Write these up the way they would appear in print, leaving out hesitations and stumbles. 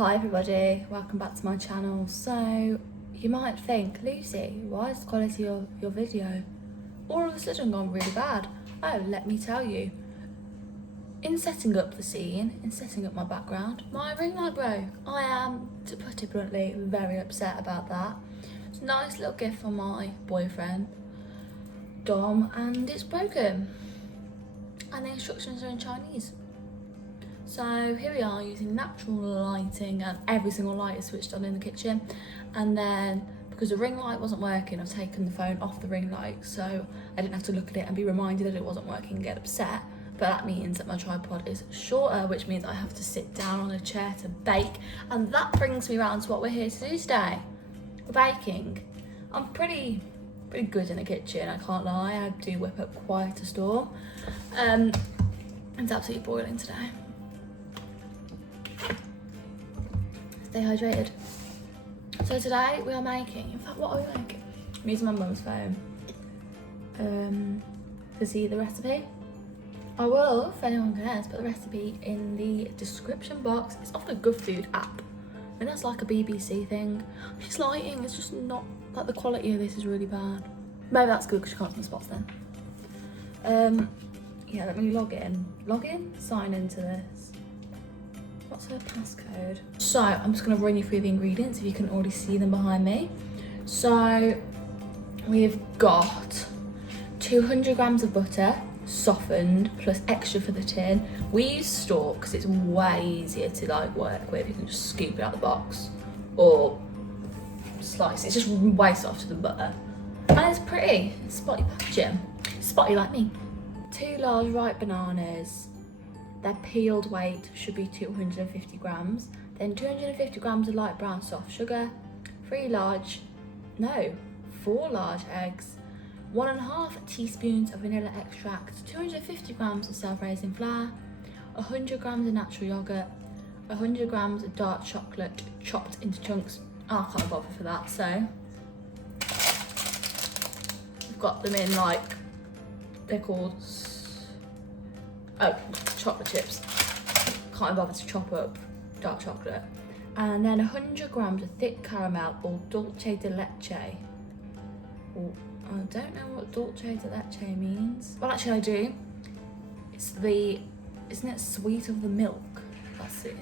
Hi everybody, welcome back to my channel. So you might think, Lucy, why is the quality of your video all of a sudden gone really bad? Oh, let me tell you. In setting up the scene, in setting up my background, my ring light broke. I am, to put it bluntly, very upset about that. It's a nice little gift from my boyfriend, Dom, and it's broken. And the instructions are in Chinese. So here we are using natural lighting, and every single light is switched on in the kitchen. And then because the ring light wasn't working, I've taken the phone off the ring light so I didn't have to look at it and be reminded that it wasn't working and get upset. But that means that my tripod is shorter, which means I have to sit down on a chair to bake. And that brings me around to what we're here to do today. We're baking. I'm pretty good in the kitchen, I can't lie. I do whip up quite a storm. It's absolutely boiling today. Stay hydrated. So today we are making, in fact, what are we making? I'm using my mum's phone to see the recipe. I will, if anyone cares, put the recipe in the description box. It's off the Good Food app. And that's like a BBC thing. This lighting is just not, like the quality of this is really bad. Maybe that's good because you can't see the spots then. Yeah, let me log in, sign into this. What's her passcode? So I'm just gonna run you through the ingredients if you can already see them behind me. So we've got 200 grams of butter, softened, plus extra for the tin. We use stalk because it's way easier to like work with. You can just scoop it out the box or slice. It's just way softer than butter. And it's pretty, it's spotty packaging. Spotty like me. 2 large ripe bananas. Their peeled weight should be 250 grams. Then 250 grams of light brown soft sugar, 4 large eggs, 1.5 teaspoons of vanilla extract, 250 grams of self-raising flour, 100 grams of natural yogurt, 100 grams of dark chocolate chopped into chunks. Oh, I can't bother for that, so we've got them in like, they're called chocolate chips. Can't bother to chop up dark chocolate. And then 100 grams of thick caramel or dulce de leche. I don't know what dulce de leche means. Well, actually I do. It's isn't it sweet of the milk? That's it.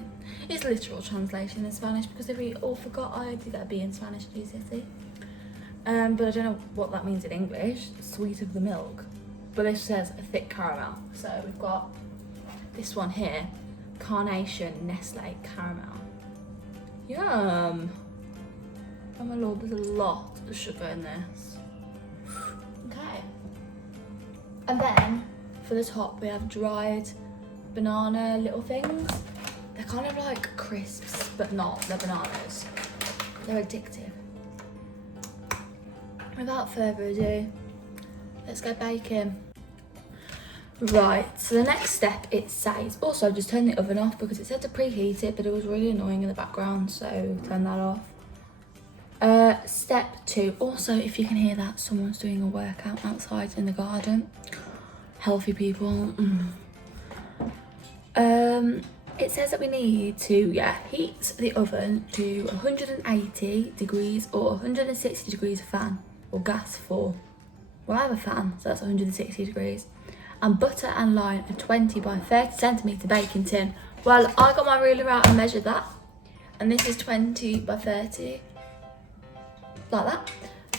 It's literal translation in Spanish because if we all forgot, I did that be in Spanish at GCSE. But I don't know what that means in English. Sweet of the milk. But this says a thick caramel. So we've got this one here, Carnation Nestle Caramel. Yum. Oh my lord, there's a lot of sugar in this. Okay. And then for the top we have dried banana little things. They're kind of like crisps, but not, they're bananas. They're addictive. Without further ado, let's go baking. Right, so the next step it says, also I've just turned the oven off because it said to preheat it, but it was really annoying in the background, so turn that off. Step 2, also if you can hear that, someone's doing a workout outside in the garden. Healthy people. It says that we need to, heat the oven to 180 degrees or 160 degrees fan, or gas for, well I have a fan, so that's 160 degrees. And butter and line a 20 by 30 centimetre baking tin. Well, I got my ruler out and measured that. And this is 20 by 30, like that.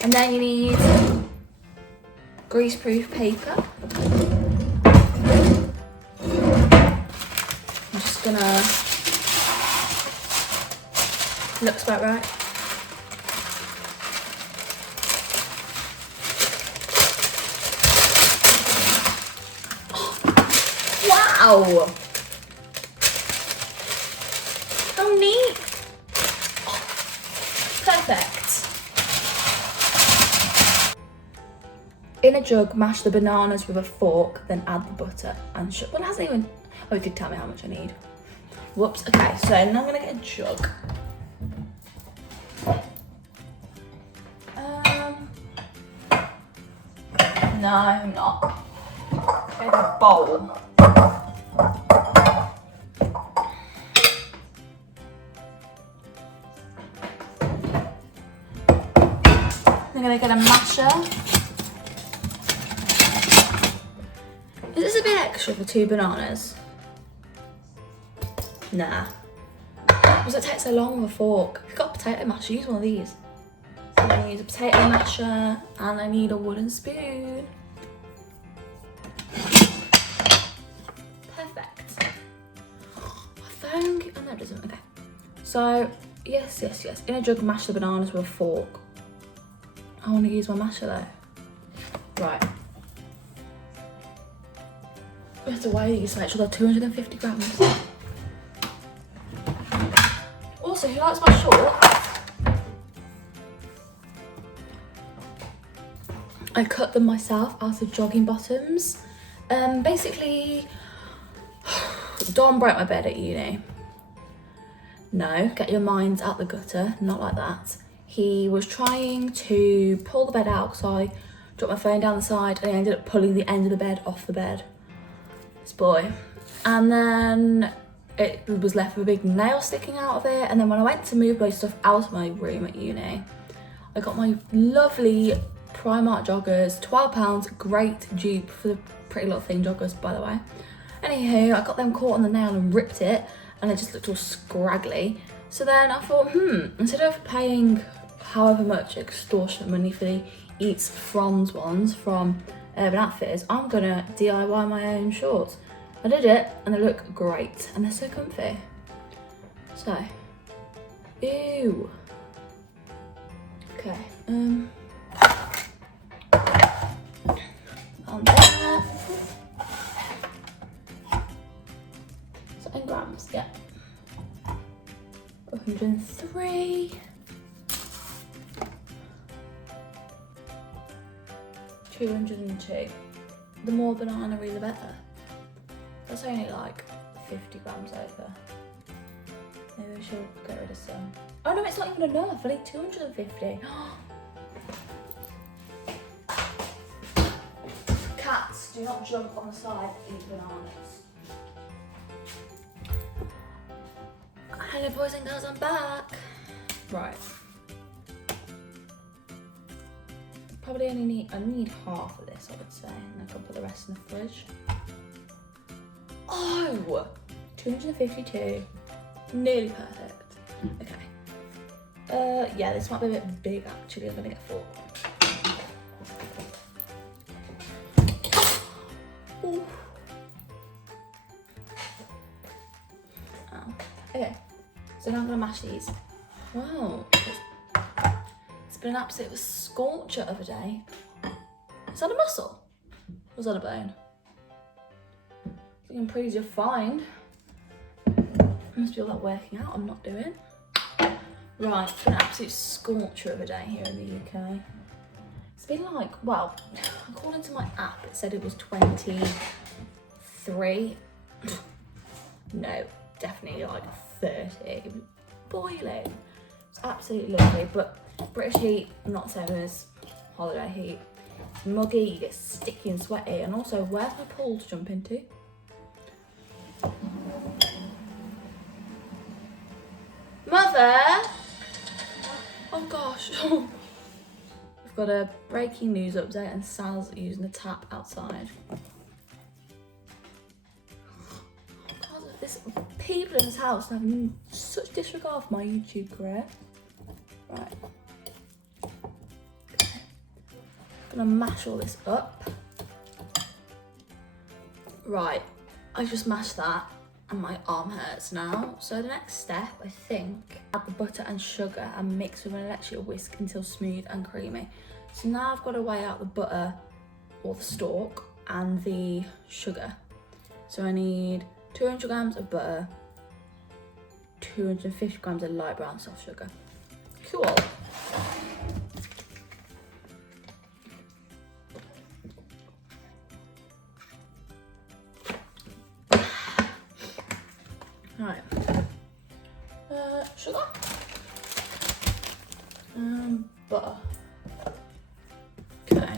And then you need grease-proof paper. I'm just gonna, looks about right. Wow! How neat! Oh, perfect. In a jug, mash the bananas with a fork, then add the butter and sugar. Well, it hasn't even, oh, it did tell me how much I need. Whoops, okay, so now I'm gonna get a jug. No, I'm not. Get a bowl. I'm gonna get a masher. Is this a bit extra for 2 bananas? Nah. Why does it take so long with a fork? If you've got a potato masher, use one of these. So I'm gonna use a potato masher and I need a wooden spoon. Perfect. My phone, oh no it doesn't, okay. So, yes. In a jug, mash the bananas with a fork. I want to use my masher though. Right. We have to weigh these to make sure they're 250 grams. Also, who likes my shorts? I cut them myself out of jogging bottoms. Basically, Don broke my bed at uni. No, get your minds out the gutter, not like that. He was trying to pull the bed out, so I dropped my phone down the side and I ended up pulling the end of the bed off the bed. This boy. And then it was left with a big nail sticking out of it. And then when I went to move my stuff out of my room at uni, I got my lovely Primark joggers, £12, great dupe for the Pretty Little Thing joggers, by the way. Anywho, I got them caught on the nail and ripped it, and it just looked all scraggly. So then I thought, instead of paying however much extortionate money for the Eats Franz ones from Urban Outfitters, I'm gonna DIY my own shorts. I did it, and they look great, and they're so comfy. So, ew. Okay, on there. So in grams, yeah. 103. 202. The more banana, really the better. That's only like 50 grams over. Maybe we should get rid of some. Oh no, it's not even enough. I need 250. Cats, do not jump on the side and eat bananas. Hello boys and girls, I'm back. Right. Probably only need half of this, I would say, and I can put the rest in the fridge. Oh, 252, nearly perfect. Okay. Yeah, this might be a bit big actually. I'm gonna get 4. Ooh. Oh. Okay. So now I'm gonna mash these. Wow. It's been an absolute scorcher of a day. Is that a muscle? Or was that a bone? You can improve your find. Must be all that working out I'm not doing. Right, it's been an absolute scorcher of a day here in the UK. It's been like, well, according to my app, it said it was 23. No, definitely like 30. It was boiling. It's absolutely lovely, but British heat, not same as holiday heat. It's muggy, you get sticky and sweaty, and also where's my pool to jump into? Mother! Oh gosh. We've got a breaking news update and Sal's using the tap outside. God, there's people in this house having such disregard for my YouTube career. Right. Okay. Gonna mash all this up. Right, I just mashed that and my arm hurts now. So the next step, I think, add the butter and sugar and mix with an electric whisk until smooth and creamy. So now I've got to weigh out the butter or the stalk and the sugar. So I need 200 grams of butter, 250 grams of light brown soft sugar. Cool. Right. Sugar. Butter. Okay.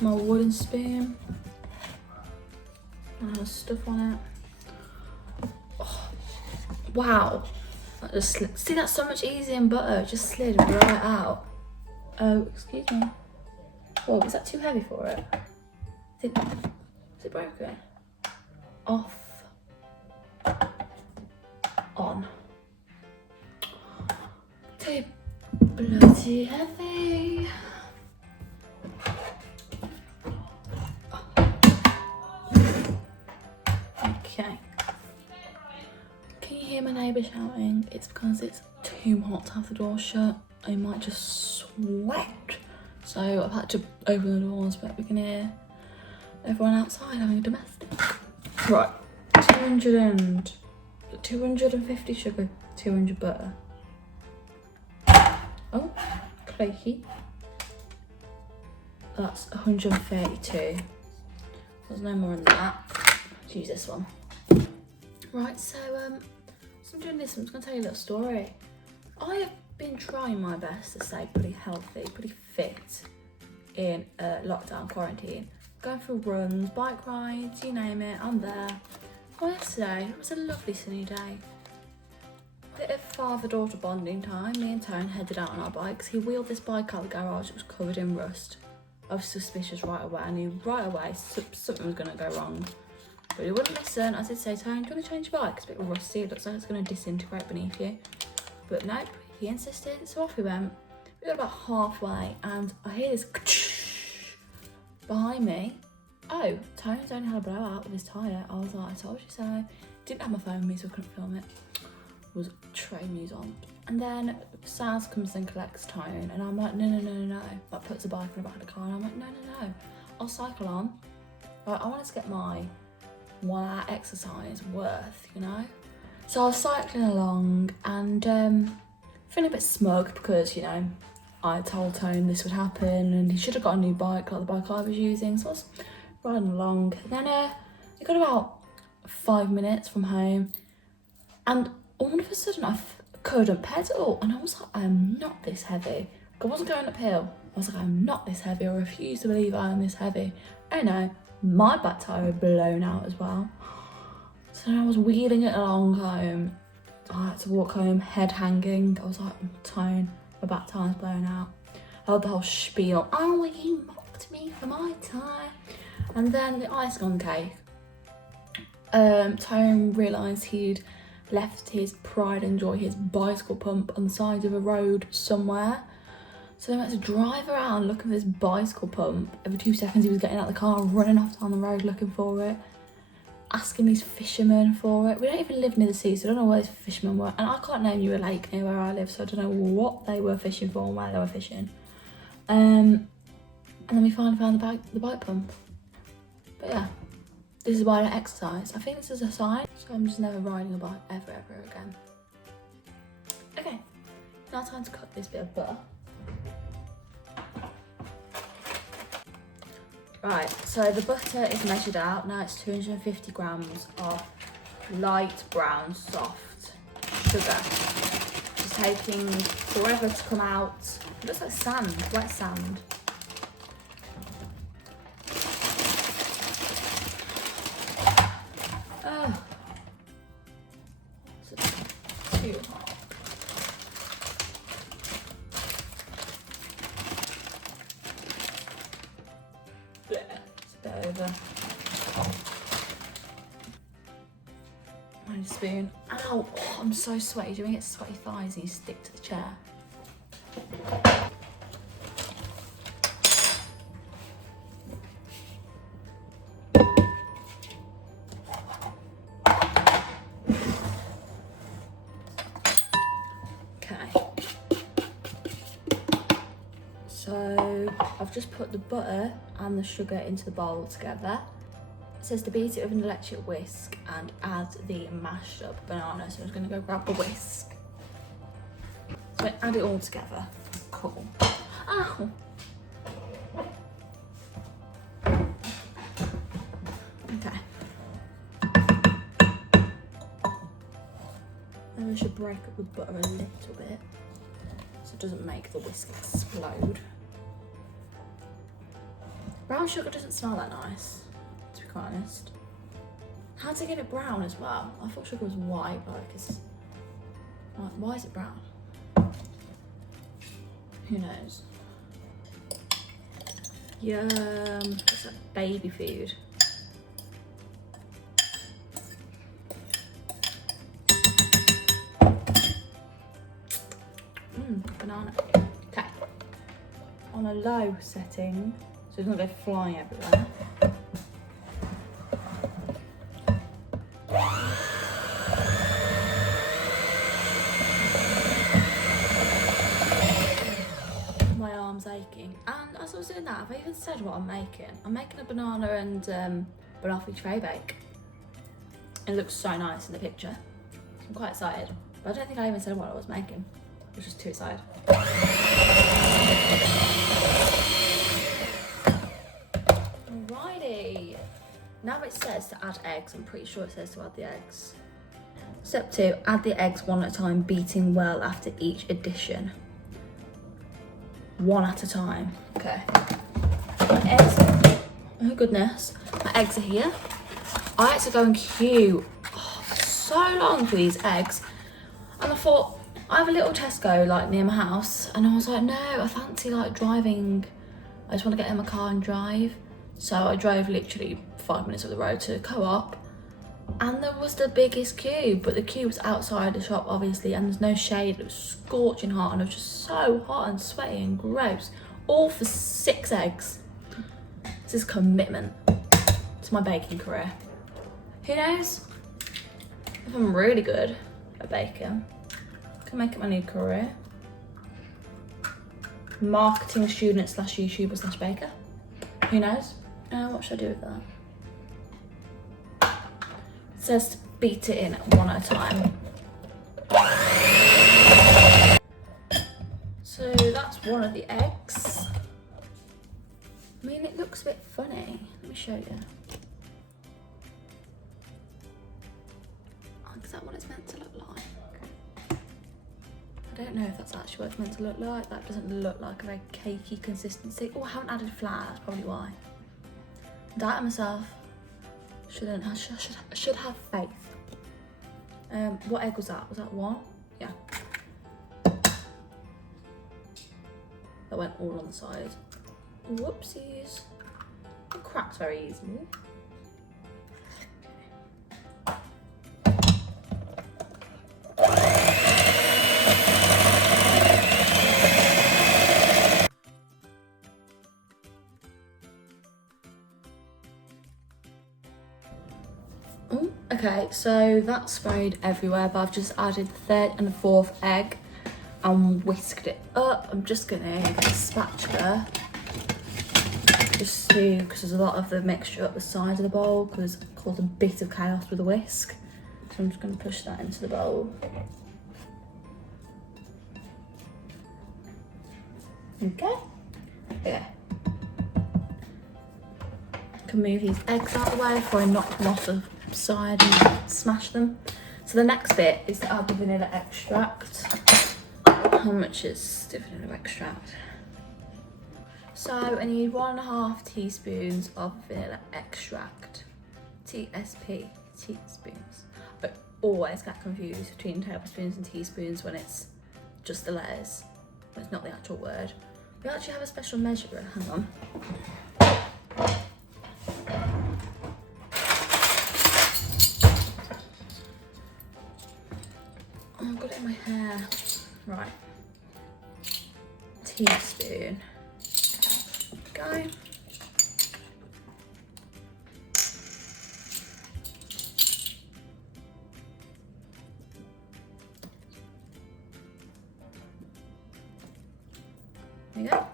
My wooden spoon. And have stuff on it. Oh, wow. That just slid. See, that's so much easier in butter. It just slid right out. Oh, excuse me. Whoa, is that too heavy for it? Is it broken? Off. On. Too bloody heavy. Okay. Can you hear my neighbour shouting? It's because it's too hot to have the door shut. I might just sweat. So I've had to open the doors, but we can hear everyone outside having a domestic. Right, 250 sugar, 200 butter. Oh, crazy. That's 132. There's no more than that. Let's use this one. Right, so I'm doing this. I'm just gonna tell you a little story. I have been trying my best to stay pretty healthy, pretty fit in lockdown quarantine. Going for runs, bike rides, you name it, I'm there. Well, yesterday it was a lovely sunny day. Bit of father-daughter bonding time. Me and Tone headed out on our bikes. He wheeled this bike out of the garage. It was covered in rust. I was suspicious right away. I knew right away something was going to go wrong. But he wouldn't listen. I did say, Tone, do you want to change your bike? It's a bit rusty. It looks like it's going to disintegrate beneath you. But nope, he insisted. So off we went. We got about halfway and I hear this behind me. Oh, Tone's only had a blowout with his tyre. I was like, I told you so. Didn't have my phone with me, so I couldn't film it. Was tray news on. And then Saz comes and collects Tone, and I'm like, no. Like, puts the bike in the back of the car, and I'm like, no. I'll cycle on. Right, I wanted to get my 1 hour exercise worth, you know? So I was cycling along and feeling a bit smug because, you know, I told Tone this would happen and he should have got a new bike like the bike I was using. So I was riding along. And then it got about 5 minutes from home and all of a sudden I couldn't pedal and I was like, I am not this heavy. I wasn't going uphill. I was like, I'm not this heavy. I refuse to believe I am this heavy. Oh no, my back tyre had blown out as well. So I was wheeling it along home. I had to walk home head hanging. I was like, Tone, my back tyre's blown out. I had the whole spiel. Oh, you mocked me for my tyre. And then the icing on the cake. Tone realised he'd left his pride and joy, his bicycle pump on the side of a road somewhere. So they went to drive around looking for this bicycle pump. Every 2 seconds he was getting out of the car, running off down the road looking for it, asking these fishermen for it. We don't even live near the sea, so I don't know where these fishermen were. And I can't name you a lake near where I live, so I don't know what they were fishing for and where they were fishing. And then we finally found the bike pump. But yeah, this is why I don't exercise. I think this is a sign, so I'm just never riding a bike ever again. Okay, now time to cut this bit of butter. Right, so the butter is measured out. Now it's 250 grams of light brown soft sugar. It's taking forever to come out. It looks like sand, wet sand. Oh, it's too hot. Over. My spoon. Ow! Oh, I'm so sweaty. Do you get sweaty thighs and you stick to the chair? Okay. So I've just put the butter and the sugar into the bowl together. It says to beat it with an electric whisk and add the mashed up banana. So I'm just going to go grab the whisk. So add it all together. Cool. Ow! Okay. Then we should break up the butter a little bit so it doesn't make the whisk explode. Brown sugar doesn't smell that nice, to be quite honest. How to get it brown as well? I thought sugar was white, but why is it brown? Who knows? Yum, it's like baby food. Banana. Okay. On a low setting, so it's not going to fly everywhere. My arm's aching. And as I was doing that, I've even said what I'm making. I'm making a banana and banoffee tray bake. It looks so nice in the picture. So I'm quite excited. But I don't think I even said what I was making. I was just too excited. Alrighty. Now it says to add eggs. I'm pretty sure it says to add the eggs. Step 2, add the eggs one at a time, beating well after each addition. One at a time. Okay. My eggs. Oh goodness. My eggs are here. I had to go and queue so long for these eggs. And I thought, I have a little Tesco like near my house. And I was like, no, I fancy like driving. I just want to get in my car and drive. So I drove literally 5 minutes up the road to Co-op. And there was the biggest queue, but the queue was outside the shop obviously, and there's no shade. It was scorching hot and it was just so hot and sweaty and gross. All for 6 eggs. This is commitment to my baking career. Who knows? If I'm really good at baking, I can make it my new career. Marketing student / YouTuber / baker. Who knows? What should I do with that? It says to beat it in one at a time. So that's one of the eggs. I mean, it looks a bit funny. Let me show you. Oh, is that what it's meant to look like? I don't know if that's actually what it's meant to look like. That doesn't look like a very cakey consistency. Oh, I haven't added flour, that's probably why. I doubted myself. I should have faith. What egg was that? Was that 1? Yeah. That went all on the side. Whoopsies. It cracks very easily. Oh, okay, so that's sprayed everywhere, but I've just added the 3rd and the 4th egg and whisked it up. I'm just gonna get a spatula just to, because there's a lot of the mixture up the side of the bowl, because it caused a bit of chaos with the whisk. So I'm just gonna push that into the bowl. Okay. Okay. I can move these eggs out of the way before I knock them off the side and smash them. So the next bit is to add the vanilla extract. How much is the vanilla extract? So I need 1.5 teaspoons of vanilla extract. TSP, teaspoons. I always get confused between tablespoons and teaspoons when it's just the letters. But it's not the actual word. We actually have a special measurer, hang on. Oh, I've got it in my hair. Right. Teaspoon. Go. There you go.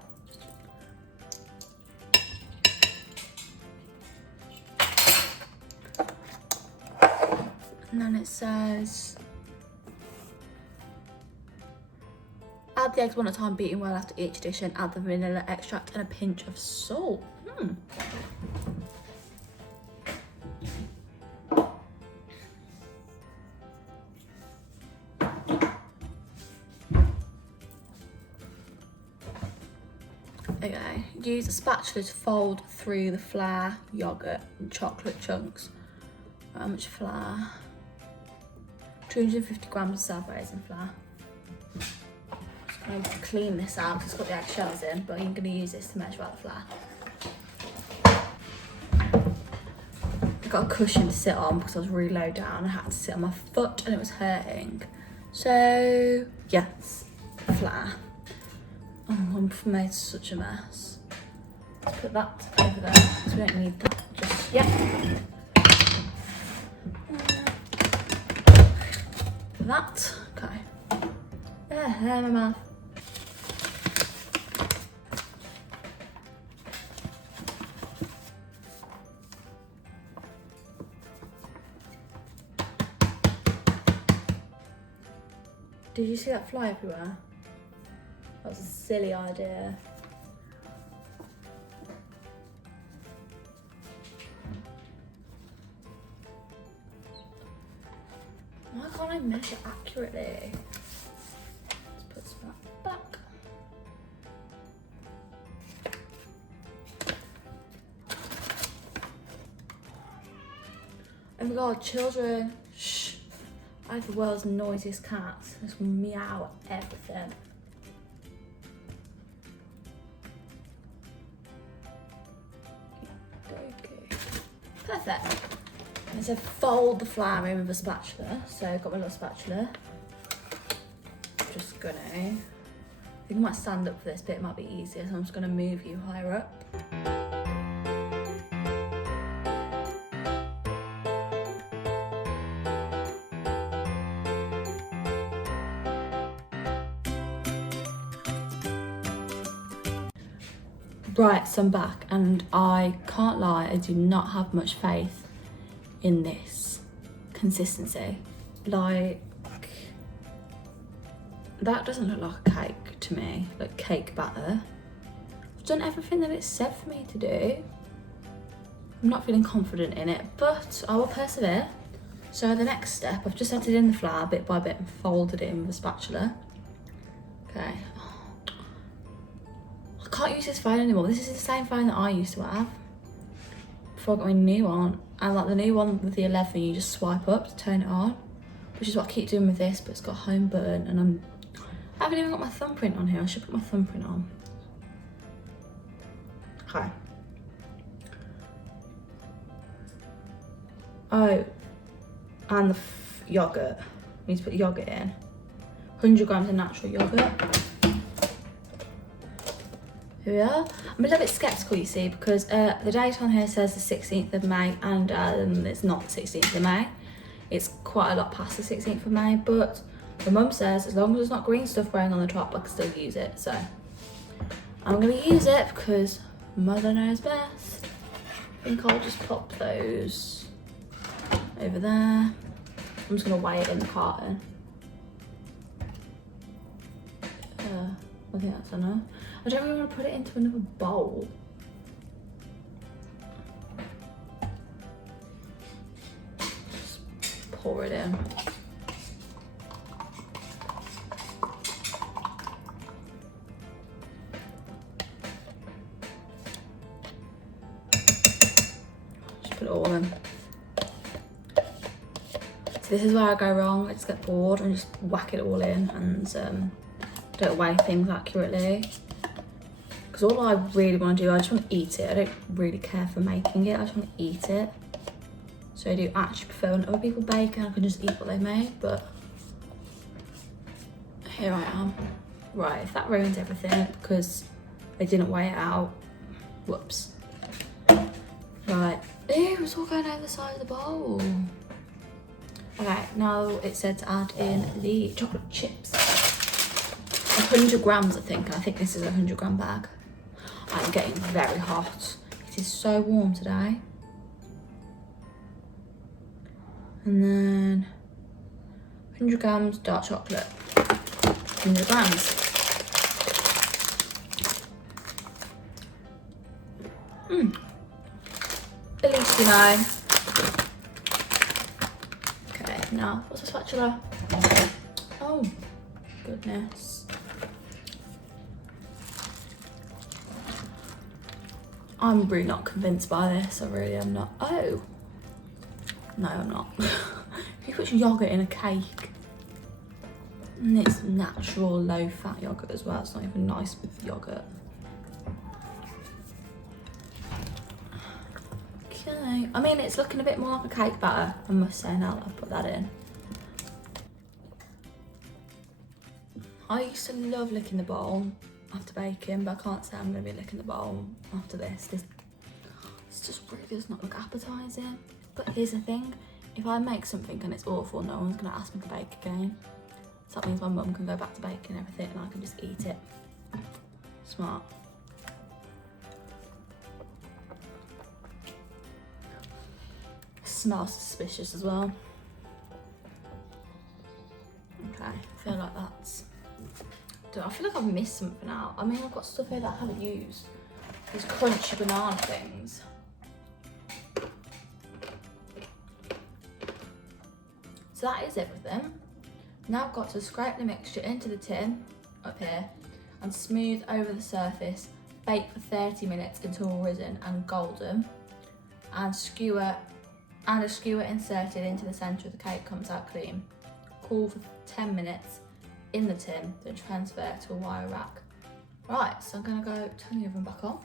And then it says, add the eggs one at a time, beating well after each addition. Add the vanilla extract and a pinch of salt. Okay, use a spatula to fold through the flour, yogurt and chocolate chunks. How much flour? 250 grams of self-raising flour. I'm just going to clean this out because it's got the eggshells in, but I'm going to use this to measure out the flour. got a cushion to sit on because I was really low down. I had to sit on my foot and it was hurting. So yes, flour. Oh, I've made such a mess. Let's put that over there because we don't need that just yet. That, okay. Yeah, my mouth. Did you see that fly everywhere? That was a silly idea. Why can't I measure accurately? Let's put some of that back. Oh my god, children, shh. I have the world's noisiest cats. They just meow at everything. Okay. Perfect. And so fold the flour in with a spatula. So I've got my little spatula. Just gonna, I think I might stand up for this bit, it might be easier. So I'm just gonna move you higher up. Right, so I'm back and I can't lie, I do not have much faith in this consistency. Like, that doesn't look like a cake to me, like cake batter. I've done everything that it's said for me to do. I'm not feeling confident in it, but I will persevere. So the next step, I've just added in the flour bit by bit and folded it in with a spatula. Okay. I can't use this phone anymore. This is the same phone that I used to have before I got my new one. And like the new one with the 11, you just swipe up to turn it on, which is what I keep doing with this, but it's got a home button and I haven't even got my thumbprint on here. I should put my thumbprint on. Okay. Oh, and the yogurt. We need to put yogurt in. 100 grams of natural yogurt. Here we are. I'm a little bit sceptical, you see, because the date on here says the 16th of May and it's not the 16th of May. It's quite a lot past the 16th of May, but my mum says as long as there's not green stuff growing on the top, I can still use it. So I'm gonna use it because mother knows best. I think I'll just pop those over there. I'm just gonna weigh it in the carton. I think that's enough. I don't really want to put it into another bowl. Just pour it in. Just put it all in. So this is where I go wrong. I just get bored and just whack it all in and don't weigh things accurately. Because all I really want to do, I just want to eat it. I don't really care for making it, I just want to eat it. So I do actually prefer when other people bake and I can just eat what they made, but here I am. Right, if that ruins everything because they didn't weigh it out, whoops. Right, ew, it's all going over the side of the bowl. Okay, now it said to add in the chocolate chips. 100 grams, I think. I think this is a 100 gram bag. I'm getting very hot. It is so warm today. And then 100 grams dark chocolate. 100 grams. At least you know. Okay, now what's the spatula? Oh, goodness. I'm really not convinced by this, I really am not. Oh, no I'm not. Who puts yogurt in a cake? And it's natural low fat yogurt as well, it's not even nice yogurt. Okay. yummy. I mean, it's looking a bit more like a cake batter, I must say, now that I've put that in. I used to love licking the bowl after baking, but I can't say I'm going to be licking the bowl after this. This just really does not look appetising. But here's the thing, if I make something and it's awful, no one's going to ask me to bake again. So that means my mum can go back to baking everything and I can just eat it. Smart. Smells suspicious as well. Okay, I feel like that's... I feel like I've missed something out. I mean, I've got stuff here that I haven't used. These crunchy banana things. So that is everything. Now I've got to scrape the mixture into the tin up here and smooth over the surface. Bake for 30 minutes until risen and golden. And a skewer inserted into the centre of the cake comes out clean. Cool for 10 minutes in the tin, then transfer to a wire rack. Right, so I'm gonna go turn the oven back on.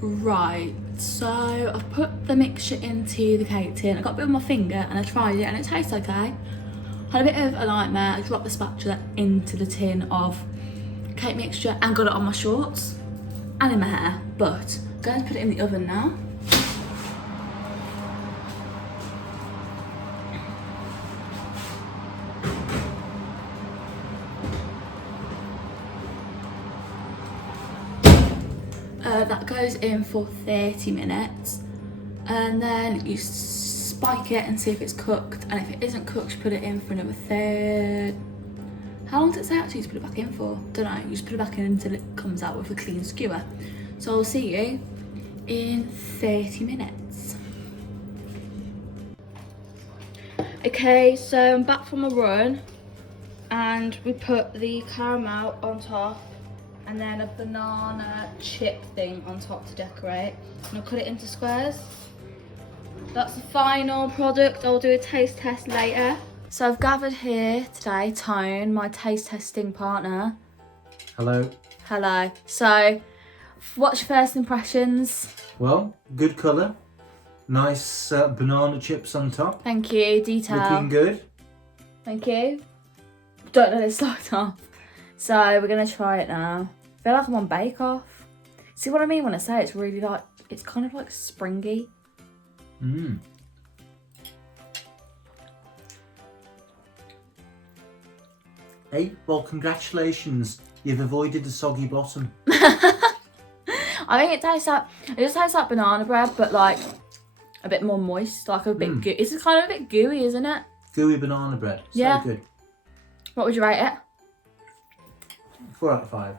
Right, so I've put the mixture into the cake tin. I got a bit on my finger and I tried it and it tastes okay. Had a bit of a nightmare. I dropped the spatula into the tin of cake mixture and got it on my shorts and in my hair, but I'm going to put it in the oven now. That goes in for 30 minutes and then you spike it and see if it's cooked, and if it isn't cooked you put it in for another how long does it say actually to put it back in for? Don't know, you just put it back in until it comes out with a clean skewer. So I'll see you in 30 minutes. Okay, so I'm back from a run and we put the caramel on top and then a banana chip thing on top to decorate. And I'll cut it into squares. That's the final product. I'll do a taste test later. So I've gathered here today Tone, my taste testing partner. Hello. Hello. So, what's your first impressions? Well, good colour. Nice banana chips on top. Thank you. Detail. Looking good. Thank you. Don't let it start off. So we're gonna try it now. I feel like I'm on Bake Off. See what I mean when I say it's really like, it's kind of like springy. Mmm. Hey, well, congratulations. You've avoided the soggy bottom. I think it just tastes like banana bread, but like a bit more moist, like a bit gooey. It's kind of a bit gooey, isn't it? Gooey banana bread. So yeah. Good. What would you rate it? 4 out of 5.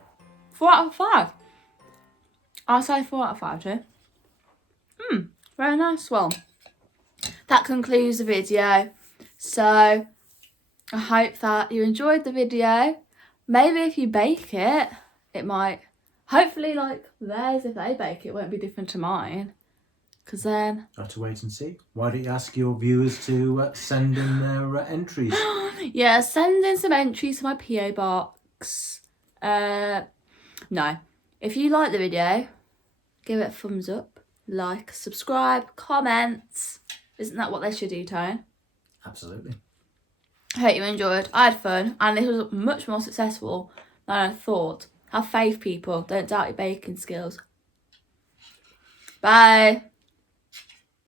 4 out of 5? I'll say 4 out of 5 too. Very nice. Well, that concludes the video. So I hope that you enjoyed the video. Maybe if you bake it, it might, hopefully like theirs, if they bake it, won't be different to mine. Because then... Got to wait and see. Why don't you ask your viewers to send in their entries? Yeah, send in some entries to my PO box. No. If you like the video, give it a thumbs up, like, subscribe, comment. Isn't that what they should do, Tone? Absolutely. I hope you enjoyed. I had fun, and this was much more successful than I thought. Have faith, people. Don't doubt your baking skills. Bye.